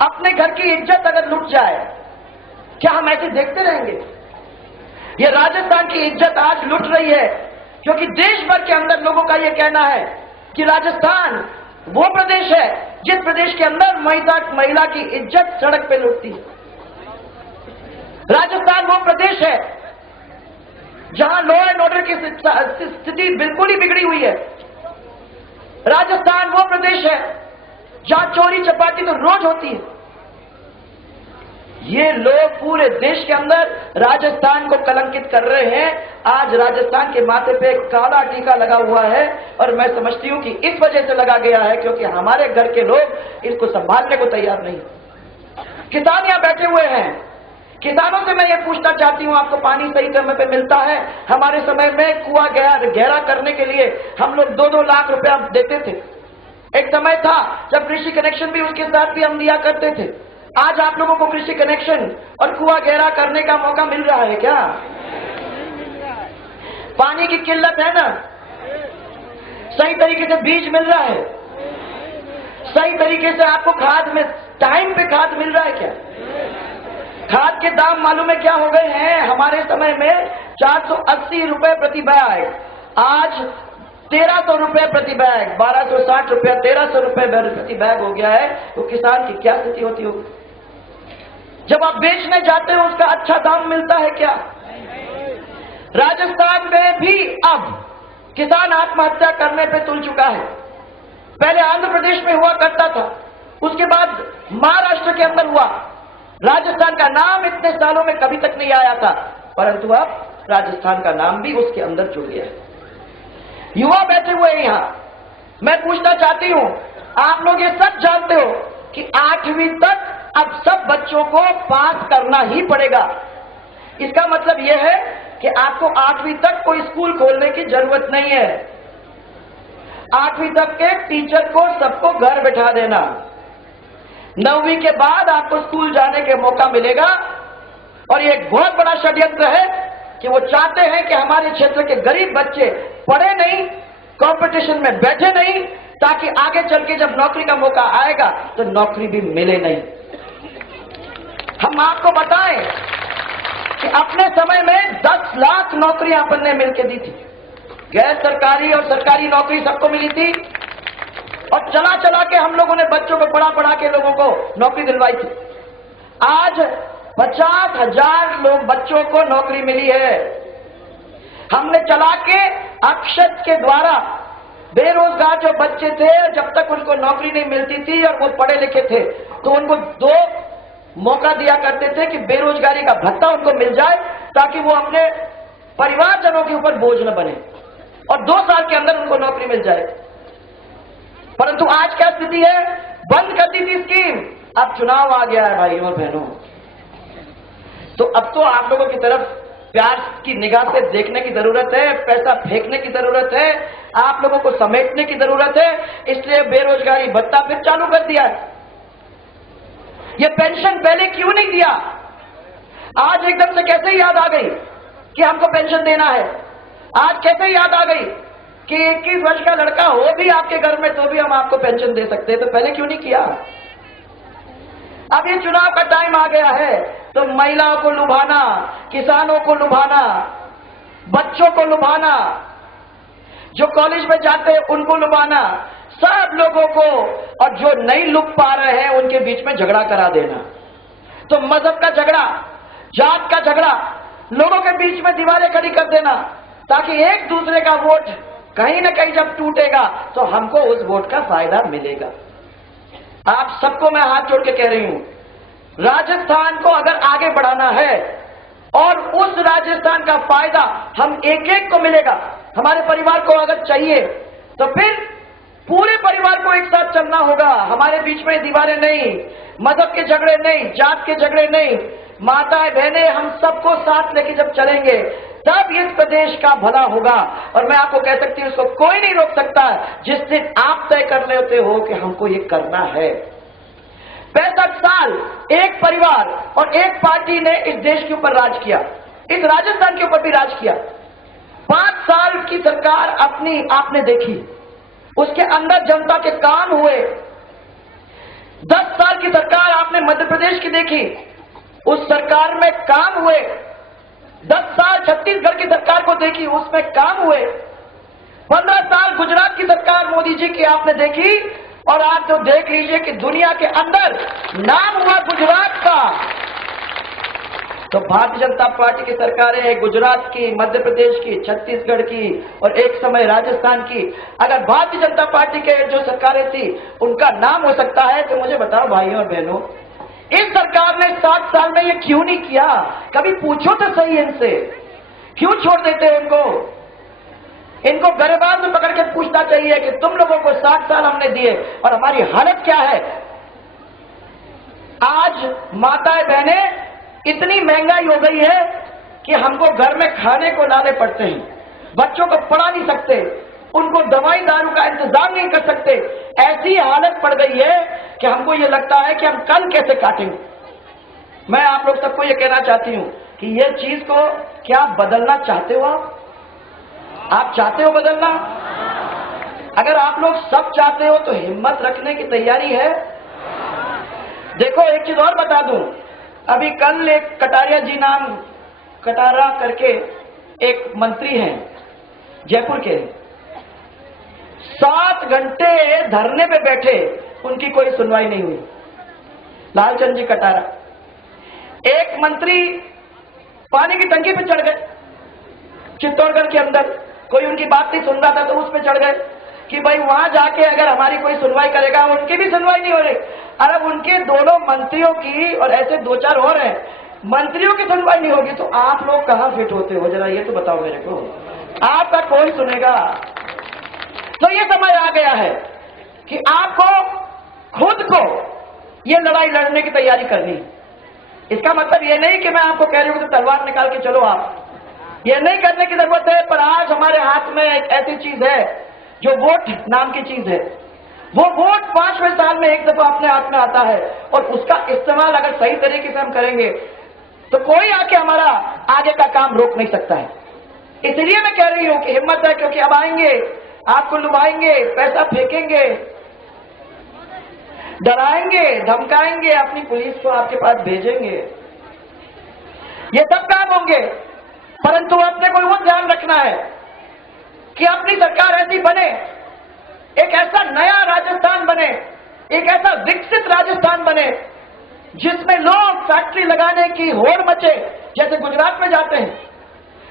अपने घर की इज्जत अगर लुट जाए, क्या हम ऐसे देखते रहेंगे? ये राजस्थान की इज्जत आज लुट रही है, क्योंकि देश भर के अंदर लोगों का यह कहना है कि राजस्थान वो प्रदेश है जिस प्रदेश के अंदर महिला की इज्जत सड़क पे लुटती है। राजस्थान वो प्रदेश है जहां लॉ एंड ऑर्डर की स्थिति बिल्कुल ही बिगड़ी हुई है। राजस्थान वो प्रदेश है जहां चोरी चपाटी तो रोज होती है। ये लोग पूरे देश के अंदर राजस्थान को कलंकित कर रहे हैं। आज राजस्थान के माथे पे एक काला टीका लगा हुआ है, और मैं समझती हूं कि इस वजह से लगा गया है क्योंकि हमारे घर के लोग इसको संभालने को तैयार नहीं। किसान यहां बैठे हुए हैं, किसानों से मैं ये पूछना चाहती हूं, आपको पानी सही समय पे मिलता है? हमारे समय में कुआं गहरा करने के लिए हम लोग 2-2 लाख रुपया देते थे। एक समय था जब कृषि कनेक्शन भी उसके साथ भी हम दिया करते थे। आज आप लोगों को कृषि कनेक्शन और कुआं गहरा करने का मौका मिल रहा है क्या? पानी की किल्लत है ना? सही तरीके से बीज मिल रहा है? सही तरीके से आपको खाद में टाइम पे खाद मिल रहा है क्या? खाद के दाम मालूम है क्या हो गए हैं? हमारे समय में 480 रुपए प्रति बैग, आज 1300 रुपए प्रति बैग, 1260 रुपया 1300 रुपए प्रति बैग हो गया है। तो किसान की क्या स्थिति होती होगी? जब आप बेचने जाते हो उसका अच्छा दाम मिलता है क्या? राजस्थान में भी अब किसान आत्महत्या करने पे तुल चुका है। पहले आंध्र प्रदेश में हुआ करता था, उसके बाद महाराष्ट्र के अंदर हुआ। राजस्थान का नाम इतने सालों में कभी तक नहीं आया था, परंतु अब राजस्थान का नाम भी उसके अंदर जुड़ गया है। युवा बैठे हुए हैं यहां, मैं पूछना चाहती हूं, आप लोग ये सब जानते हो कि 8वीं तक अब सब बच्चों को पास करना ही पड़ेगा। इसका मतलब यह है कि आपको 8वीं तक कोई स्कूल खोलने की जरूरत नहीं है। 8वीं तक के टीचर को सबको घर बैठा देना। 9वीं के बाद आपको स्कूल जाने के मौका मिलेगा। और ये एक बहुत बड़ा षड्यंत्र है कि वो चाहते हैं कि हमारे क्षेत्र के गरीब बच्चे पढ़े नहीं, कंपटीशन में बैठे नहीं, ताकि आगे चल के जब नौकरी का मौका आएगा तो नौकरी भी मिले नहीं। हम आपको बताएं कि अपने समय में 10 लाख नौकरियां अपन ने मिलकर दी थी। गैर सरकारी और सरकारी नौकरी सबको मिली थी, और चला चला के हम लोगों ने बच्चों को पढ़ा के लोगों को नौकरी दिलवाई थी। आज 50,000 लोग बच्चों को नौकरी मिली है। हमने चला के अक्षत के द्वारा बेरोजगार जो बच्चे थे, जब तक उनको नौकरी नहीं मिलती थी और वो पढ़े लिखे थे, तो उनको 2 मौका दिया करते थे कि बेरोजगारी का भत्ता उनको मिल जाए, ताकि वो अपने परिवारजनों के ऊपर बोझ न बने, और 2 साल के अंदर उनको नौकरी मिल जाए। परंतु आज क्या स्थिति है? बंद कर दी थी स्कीम, अब चुनाव आ गया है भाइयों और बहनों, तो अब तो आप लोगों की तरफ प्यार की निगाह से देखने की जरूरत है, पैसा फेंकने की जरूरत है, आप लोगों को समेटने की जरूरत है। इसलिए बेरोजगारी भत्ता फिर चालू कर दिया है। ये पेंशन पहले क्यों नहीं दिया? आज एकदम से कैसे याद आ गई कि हमको पेंशन देना है? आज कैसे याद आ गई कि 21 वर्ष का लड़का हो भी आपके घर में तो भी हम आपको पेंशन दे सकते हैं? तो पहले क्यों नहीं किया? अब ये चुनाव का टाइम आ गया है, तो महिलाओं को लुभाना, किसानों को लुभाना, बच्चों को लुभाना, जो कॉलेज में जाते हैं उनको लुभाना, सब लोगों को, और जो नहीं लुभ पा रहे हैं उनके बीच में झगड़ा करा देना। तो मजहब का झगड़ा, जात का झगड़ा, लोगों के बीच में दीवारें खड़ी कर देना, ताकि एक दूसरे का वोट कहीं ना कहीं जब टूटेगा तो हमको उस वोट का फायदा मिलेगा। आप सबको मैं हाथ जोड़ के कह रही हूं, राजस्थान को अगर आगे बढ़ाना है और उस राजस्थान का फायदा हम एक एक को मिलेगा, हमारे परिवार को अगर चाहिए, तो फिर पूरे परिवार को एक साथ चलना होगा। हमारे बीच में दीवारें नहीं, मजहब के झगड़े नहीं, जात के झगड़े नहीं, माताएं बहनें हम सबको साथ लेके जब चलेंगे तब इस प्रदेश का भला होगा। और मैं आपको कह सकती हूं, उसको कोई नहीं रोक सकता जिस दिन आप तय कर लेते हो कि हमको ये करना है। 65 साल एक परिवार और एक पार्टी ने इस देश के ऊपर राज किया, इस राजस्थान के ऊपर भी राज किया। 5 साल की सरकार अपनी आपने देखी, उसके अंदर जनता के काम हुए। 10 साल की सरकार आपने मध्य प्रदेश की देखी, उस सरकार में काम हुए। 10 साल छत्तीसगढ़ की सरकार को देखी, उसमें काम हुए। 15 साल गुजरात की सरकार मोदी जी की आपने देखी, और आप तो देख लीजिए कि दुनिया के अंदर नाम हुआ गुजरात का। तो भारतीय जनता पार्टी की सरकारें गुजरात की, मध्य प्रदेश की, छत्तीसगढ़ की और एक समय राजस्थान की, अगर भारतीय जनता पार्टी के जो सरकारें थी उनका नाम हो सकता है, तो मुझे बताओ भाइयों और बहनों, इस सरकार ने 7 साल में ये क्यों नहीं किया? कभी पूछो तो सही इनसे, क्यों छोड़ देते हैं इनको? इनको गरेबाज में पकड़ के पूछना चाहिए कि तुम लोगों को 7 साल हमने दिए और हमारी हालत क्या है। आज माताएं बहनें, इतनी महंगाई हो गई है कि हमको घर में खाने को लाने पड़ते हैं, बच्चों को पढ़ा नहीं सकते, उनको दवाई दारू का इंतजाम नहीं कर सकते। ऐसी हालत पड़ गई है कि हमको ये लगता है कि हम कल कैसे काटेंगे। मैं आप लोग सबको ये कहना चाहती हूं कि ये चीज को क्या बदलना चाहते हो? आप चाहते हो बदलना? अगर आप लोग सब चाहते हो तो हिम्मत रखने की तैयारी है। देखो एक चीज और बता दूं, अभी कल एक कटारिया जी नाम, कटारा करके एक मंत्री हैं जयपुर के, 7 घंटे धरने पे बैठे, उनकी कोई सुनवाई नहीं हुई। लालचंद जी कटारा। एक मंत्री पानी की टंकी पे चढ़ गए चित्तौड़गढ़ के अंदर, कोई उनकी बात नहीं सुन रहा था तो उस पे चढ़ गए कि भाई वहां जाके अगर हमारी कोई सुनवाई करेगा। उनकी भी सुनवाई नहीं हो रही। अरे उनके दोनों मंत्रियों की और ऐसे 2-4 और हैं, मंत्रियों की सुनवाई नहीं होगी, तो आप लोग कहां फिट होते हो? जरा ये तो बताओ मेरे को, आपका कौन सुनेगा? तो ये समय आ गया है कि आपको खुद को ये लड़ाई लड़ने की तैयारी करनी है। इसका मतलब ये नहीं कि मैं आपको कह रही हूं कि तलवार निकाल के चलो, आप ये नहीं करने की जरूरत है। पर आज हमारे हाथ में एक ऐसी चीज है जो वोट नाम की चीज है। वो वोट 5वें साल में एक दफा अपने हाथ में आता है, और उसका इस्तेमाल अगर सही तरीके से हम करेंगे तो कोई आके हमारा आगे का काम रोक नहीं सकता है। इसलिए मैं कह रही हूं कि हिम्मत है, क्योंकि अब आएंगे, आपको लुभाएंगे, पैसा फेंकेंगे, डराएंगे, धमकाएंगे, अपनी पुलिस को आपके पास भेजेंगे, ये सब काम होंगे। परंतु अपने को वो ध्यान रखना है कि अपनी सरकार ऐसी बने, एक ऐसा नया राजस्थान बने, एक ऐसा विकसित राजस्थान बने जिसमें लोग फैक्ट्री लगाने की होड़ मचे, जैसे गुजरात में जाते हैं,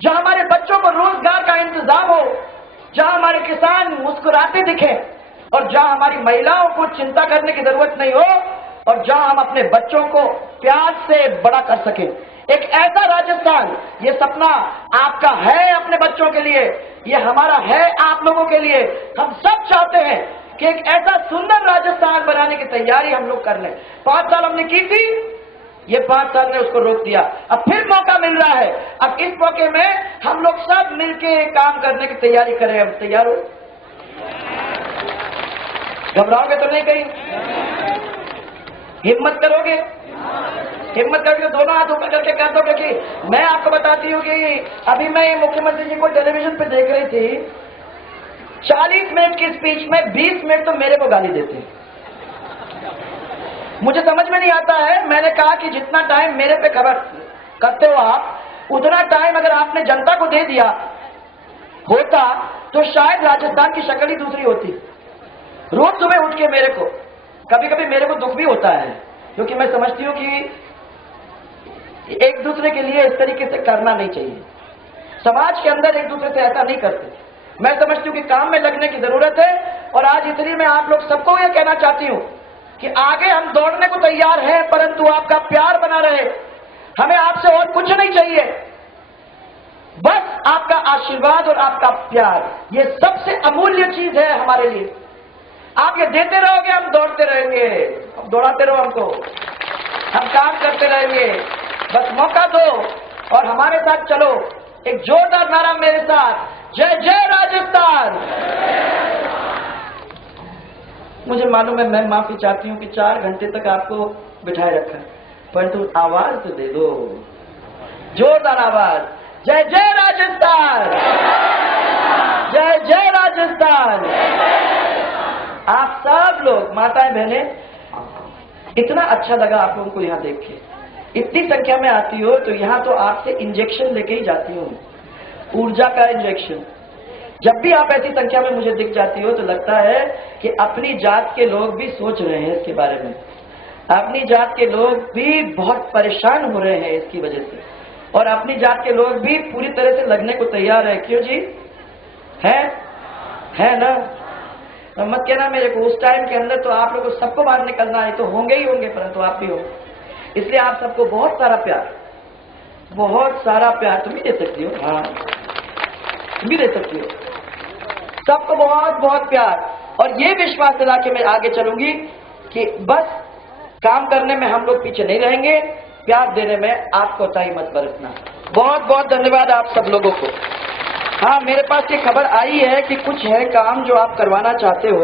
जहां हमारे बच्चों को रोजगार का इंतजाम हो, जहां हमारे किसान मुस्कुराते दिखे, और जहां हमारी महिलाओं को चिंता करने की जरूरत नहीं हो, और जहां हम अपने बच्चों को प्यार से बड़ा कर सके। एक ऐसा राजस्थान, ये सपना आपका है अपने बच्चों के लिए, ये हमारा है आप लोगों के लिए। हम सब चाहते हैं कि एक ऐसा सुंदर राजस्थान बनाने की तैयारी हम लोग कर लें। 5 साल हमने की थी, ये 5 साल ने उसको रोक दिया। अब फिर मौका मिल रहा है, अब इस मौके में हम लोग सब मिलके काम करने की तैयारी करें। हम तैयार हो? घबराओगे तो नहीं? कहीं हिम्मत करोगे? हिम्मत करके दोनों हाथ ऊपर करके कर दो। क्योंकि मैं आपको बताती हूँ कि अभी मैं मुख्यमंत्री जी को टेलीविजन पे देख रही थी, 40 मिनट की स्पीच में 20 मिनट तो मेरे को गाली देते हैं। मुझे समझ में नहीं आता है। मैंने कहा कि जितना टाइम मेरे पे खबर करते हो आप, उतना टाइम अगर आपने जनता को दे दिया होता तो शायद राजस्थान की शक्ल ही दूसरी होती। रोज सुबह उठ के मेरे को कभी कभी मेरे को दुख भी होता है, क्योंकि मैं समझती हूँ कि एक दूसरे के लिए इस तरीके से करना नहीं चाहिए। समाज के अंदर एक दूसरे से ऐसा नहीं करते। मैं समझती हूँ कि काम में लगने की जरूरत है। और आज इसलिए मैं आप लोग सबको यह कहना चाहती हूँ कि आगे हम दौड़ने को तैयार हैं, परंतु आपका प्यार बना रहे। हमें आपसे और कुछ नहीं चाहिए, बस आपका आशीर्वाद और आपका प्यार, ये सबसे अमूल्य चीज है हमारे लिए। आप ये देते रहोगे, हम दौड़ते रहेंगे, हम दौड़ाते रहो हमको, हम काम करते रहेंगे। बस मौका दो और हमारे साथ चलो। एक जोरदार नारा मेरे साथ, जय जय राजस्थान। मुझे मालूम है, मैं माफी चाहती हूं कि 4 घंटे तक आपको बिठाए रखा, परंतु आवाज तो दे दो, जोरदार आवाज, जय जय राजस्थान, जय जय राजस्थान। आप सब लोग माताएं बहनें इतना अच्छा लगा आप लोगों को यहाँ देख के। इतनी संख्या में आती हो तो यहाँ तो आपसे इंजेक्शन लेके ही जाती हूँ, ऊर्जा का इंजेक्शन। जब भी आप ऐसी संख्या में मुझे दिख जाती हो तो लगता है कि अपनी जात के लोग भी सोच रहे हैं इसके बारे में, अपनी जात के लोग भी बहुत परेशान हो रहे हैं इसकी वजह से, और अपनी जात के लोग भी पूरी तरह से लगने को तैयार है। क्यों जी? है ना? मत कहना मेरे को, उस टाइम के अंदर तो आप लोगों को सबको बाहर निकलना है, तो होंगे ही होंगे, परंतु आप भी होंगे। इसलिए आप सबको बहुत सारा प्यार, बहुत सारा प्यार तुम भी दे सकती हो। हाँ, तुम भी दे सकती हो। सबको बहुत बहुत प्यार, और ये विश्वास दिला के मैं आगे चलूंगी कि बस काम करने में हम लोग पीछे नहीं रहेंगे, प्यार देने में आप कोताही मत बरतना। बहुत बहुत धन्यवाद आप सब लोगों को। हाँ, मेरे पास ये खबर आई है कि कुछ है काम जो आप करवाना चाहते हो।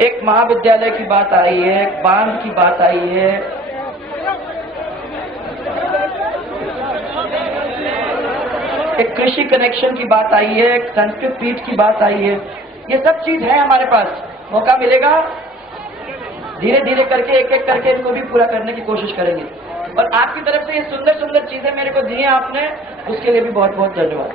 एक महाविद्यालय की बात आई है, एक बांध की बात आई है, एक कृषि कनेक्शन की बात आई है, एक संस्कृत पीठ की बात आई है। ये सब चीज है हमारे पास। मौका मिलेगा धीरे धीरे करके, एक एक करके इनको भी पूरा करने की कोशिश करेंगे। और आपकी तरफ से ये सुंदर सुंदर चीजें मेरे को दी हैं आपने, उसके लिए भी बहुत बहुत धन्यवाद।